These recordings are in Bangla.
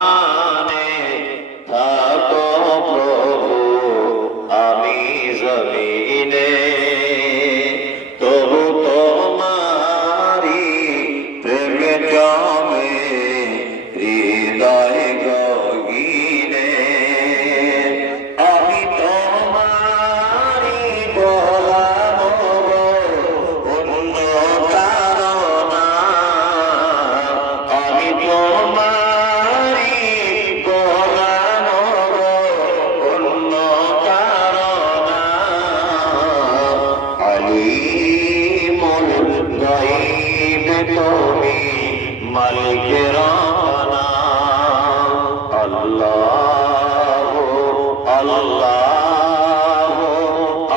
আনে থাকো প্রভু আমি জমিনে তবু তোমারি প্রেমে জমে হৃদয় গগিনে আমি তোমারি গোলাম অন্য কারো না আমি তোমারি গোলাম অন্য কারো না আলিমুল গায়ব তুমি মালিকে রানা আল্লাহ আল্লাহ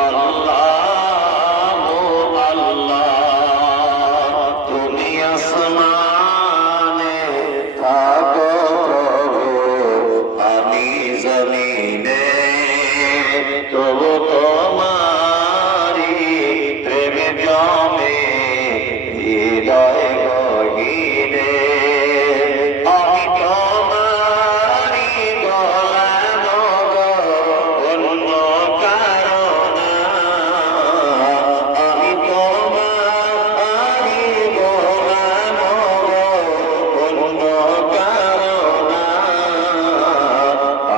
আল্লাহ আল্লাহ তুমি আসমানে থাকো প্রভু আমি জমিনে তবু তোমারি প্রেমে জমে হৃদয় গহীনে আমি তোমারি গোলাম অন্য কারো না আমি তোমারি গোলাম অন্য কারো না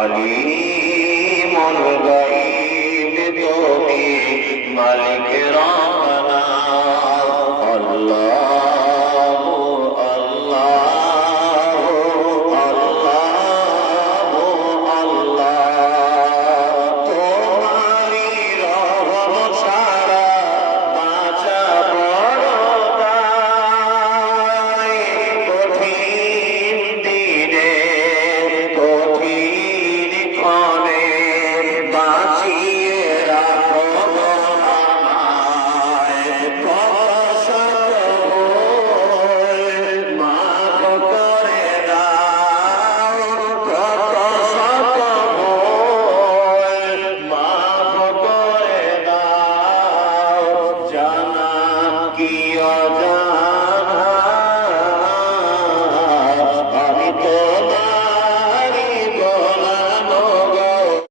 আলিমুল গায়ব তুমি মালিক রানা আল্লাহ আল্লাহ আল্লাহ তোমারি রহম ছাড়া বাঁচা বড় দায় কঠিন দিনে কঠিন ক্ষণে বাঁচিয়ে রাখো আমায় কত শত ভুল মাফ করে দাও কত শত ভুল মাফ করে দাও জানা কি অজানা